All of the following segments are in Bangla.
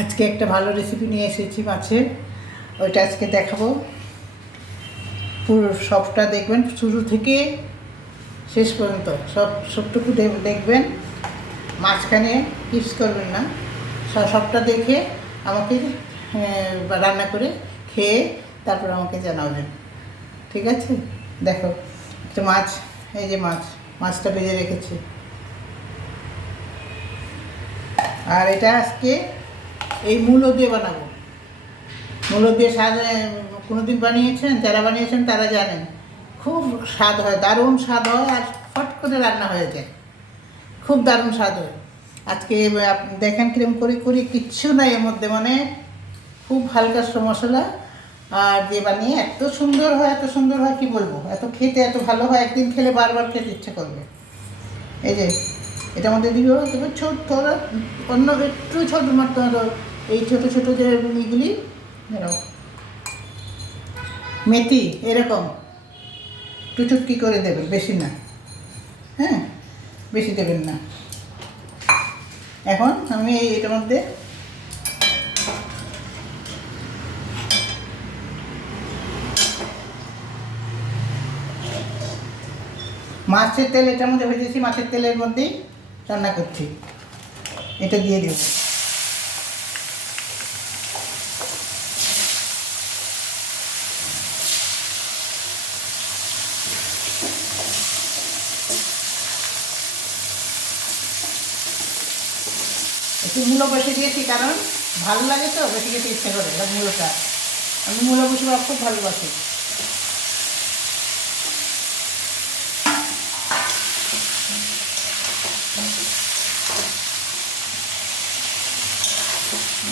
আজকে একটা ভালো রেসিপি নিয়ে এসেছি মাছের, ওইটা আজকে দেখাবো। পুরো সবটা দেখবেন, শুরু থেকে শেষ পর্যন্ত সবটুকু দেখবেন, মাঝখানে টিপস করবেন না। সবটা দেখে আমাকে রান্না করে খেয়ে তারপর আমাকে জানাবেন, ঠিক আছে? দেখো, একটা মাছ, এই যে মাছটা ভেজে রেখেছি। আর এটা আজকে এই মূলো দিয়ে বানাবো। মূলো দিয়ে স্বাদ, কোনোদিন বানিয়েছেন? যারা বানিয়েছেন তারা জানেন, খুব স্বাদ হয়, দারুণ স্বাদ হয়, আর ফট করে রান্না হয়ে যায়, খুব দারুণ স্বাদ হয়। আজকে দেখেন কিরম করি কিচ্ছু নাই এর মধ্যে, মানে খুব হালকা মশলা আর দিয়ে বানিয়ে এত সুন্দর হয় কি বলবো, এত খেতে এত ভালো হয়, একদিন খেলে বারবার খেতে ইচ্ছে করবে। এই যে এটার মধ্যে দিব তবে ছোট, অন্য একটু ছোটো মাত্র, এই ছোটো ছোটো যে ইগুলি, মেথি এরকম একটু চুটকি করে দেবেন, বেশি না, হ্যাঁ বেশি দেবেন না। এখন আমি এটার মধ্যে মাছের তেল এটার মধ্যে ভেজেছি, মাছের তেলের মধ্যেই রান্না করছি, এটা দিয়ে দেব। একটু মূলো বসে দিয়েছি, কারণ ভালো লাগে তো, বেশি খেতে ইচ্ছে করে মূলোটা। আমি মূলো বসে খুব ভালোবাসি।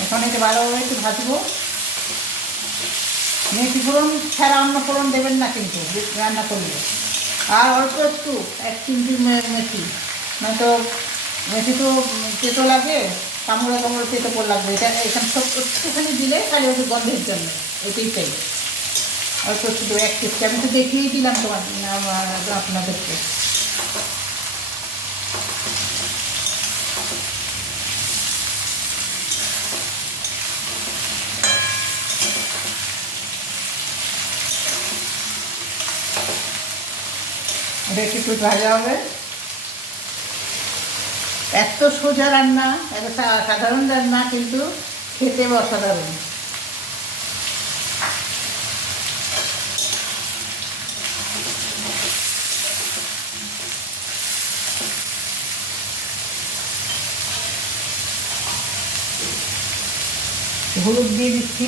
এখন এটা ভালোভাবে একটু ভাজবো। মেথি ফোড়ন ছাড়া অন্য ফোড়ন দেবেন না কিন্তু রান্না করলে। আর অল্প একটু 1 চিমটি মেথি, নয়তো মেথি তো তেতো লাগে, কামড়ে তেতো পর লাগবে। এটা এখানে সব একটুখানি দিলে খালি ওই গন্ধের জন্য, ওইটাই চাই। অল্প একটু 1 চিমটি, আমি তো দেখিয়েই দিলাম আপনাদেরকে। এটা একটু ভাজা হবে। এত সোজা রান্না, এত সাধারণ রান্না, কিন্তু খেতে অসাধারণ। হলুদ দিয়ে দিচ্ছি,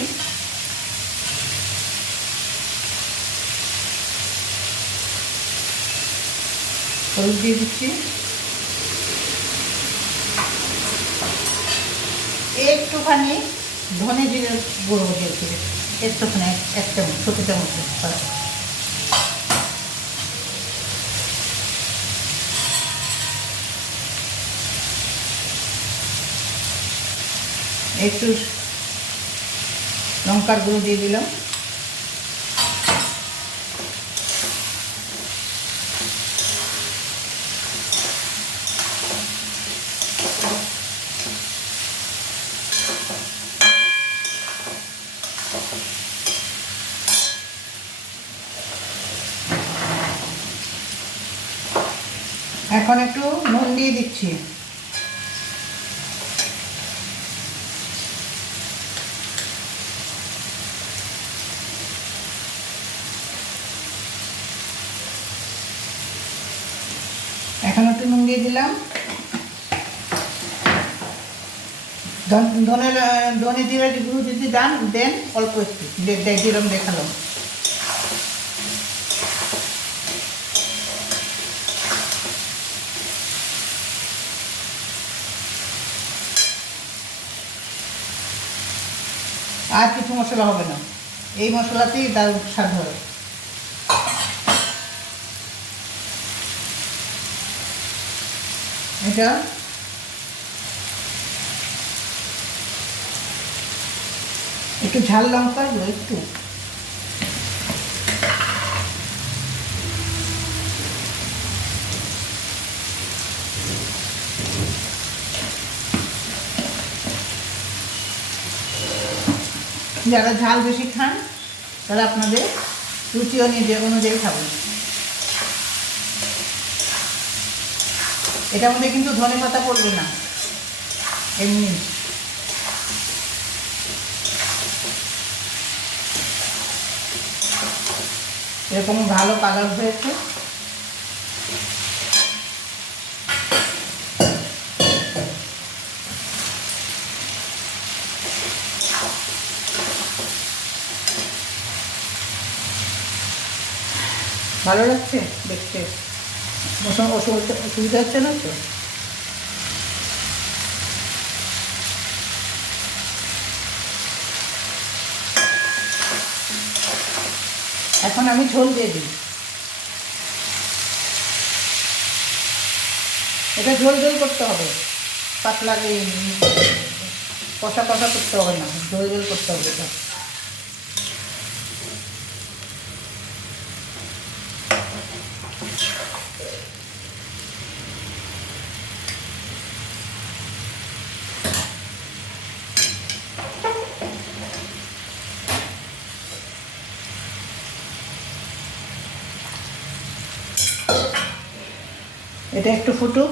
একটুখানি ধনে জিরে গুঁড়ো দিয়েছি, একটুখানি 1 চামচ, ছোটো চামচ। একটু লঙ্কার গুঁড়ো দিয়ে দিলাম। এখন একটু নুন দিয়ে দিচ্ছি। এখন একটু নুন দিয়ে দিলাম। ধনে জিরা গুঁড়ো যদি দেন অল্প একটু যেরকম দেখালাম। আর কিছু মশলা হবে না, এই মশলাতেই দারুণ স্বাদ হবে। এটা একটু ঝাল লঙ্কা একটু, যারা ঝাল বেশি খান তারা আপনাদের রুচি অনুযায়ী খাবেন। এটার মধ্যে কিন্তু ধনে পাতা পড়বে না, এমনি। এরকম ভালো কালার হয়েছে। ভালো লাগছে দেখতে, অসুবিধা হচ্ছে না তো? এখন আমি ঝোল দিয়ে দিই। এটা ঝোল ঝোল করতে হবে, পাতলা কষা কষা করতে হবে না, ঝোল ঝোল করতে হবে এটা। এটা একটু ফুটুক।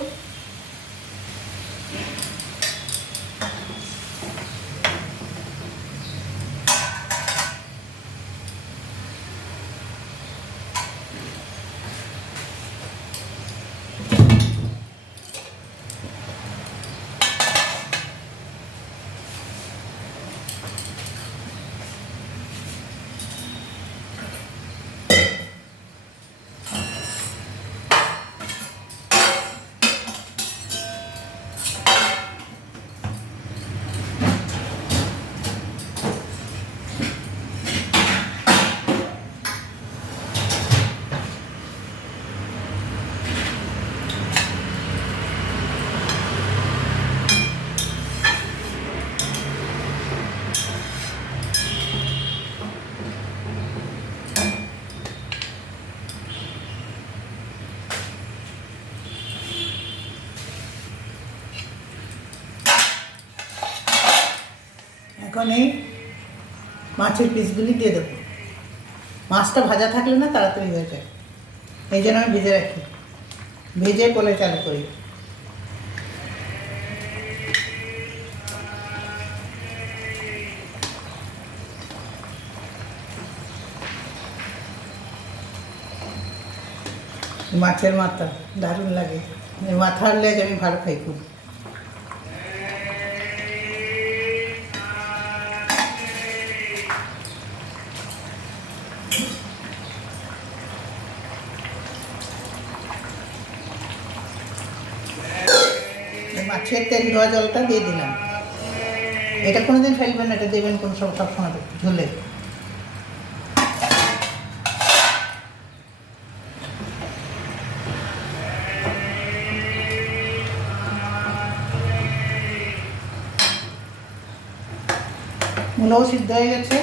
এখন এই মাছের পিসগুলি দিয়ে দেবো। মাছটা ভাজা থাকলে না তাড়াতাড়ি হয়ে যায়, এই জন্য আমি ভেজে রাখি, ভেজে পরে চালু করি। মাছের মাথা দারুণ লাগে, মাথার লেজ আমি ভালো খাই খুব। মাছের তেল ধোয়া জলটা দিয়ে দিলাম। এটা কোনোদিন ফেলবেন না, এটা দেবেন কোনো সবসময় ঝোলে। মূলও সিদ্ধ হয়ে গেছে।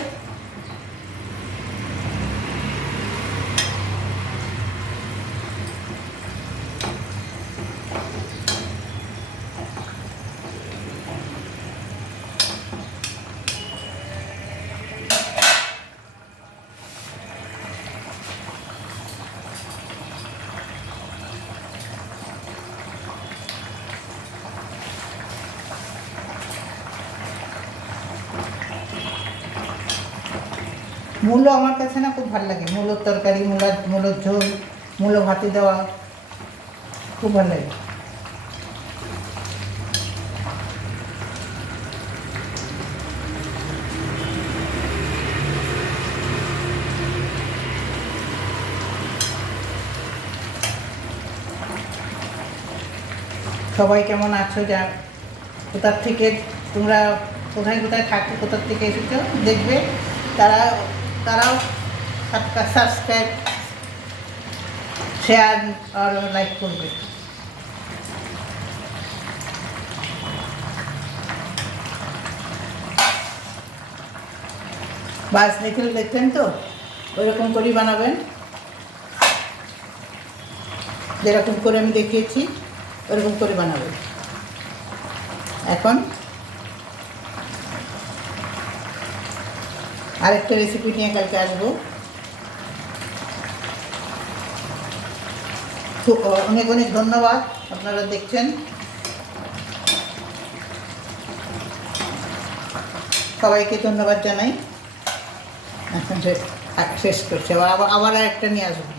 মূলো আমার কাছে না খুব ভালো লাগে, মূলোর তরকারি, মূলোর ঝোল, মূলো ভাতে দেওয়া খুব ভালো লাগে। সবাই কেমন আছো, যা কোথার থেকে তোমরা কোথায় কোথায় থাকো, কোথার থেকে এসেছো দেখবে, তারাও সাবস্ক্রাইব, শেয়ার আর লাইক করবে। বাস দেখলেন তো, ওইরকম করেই বানাবেন, যেরকম করে আমি দেখিয়েছি ওরকম করে বানাবেন। এখন আরেকটা রেসিপি নিয়ে কালকে আসবো। তো অনেক অনেক ধন্যবাদ, আপনারা দেখছেন। সবাইকে ধন্যবাদ জানাই। এখন শেষ করছি, আবার আরেকটা নিয়ে আসবো।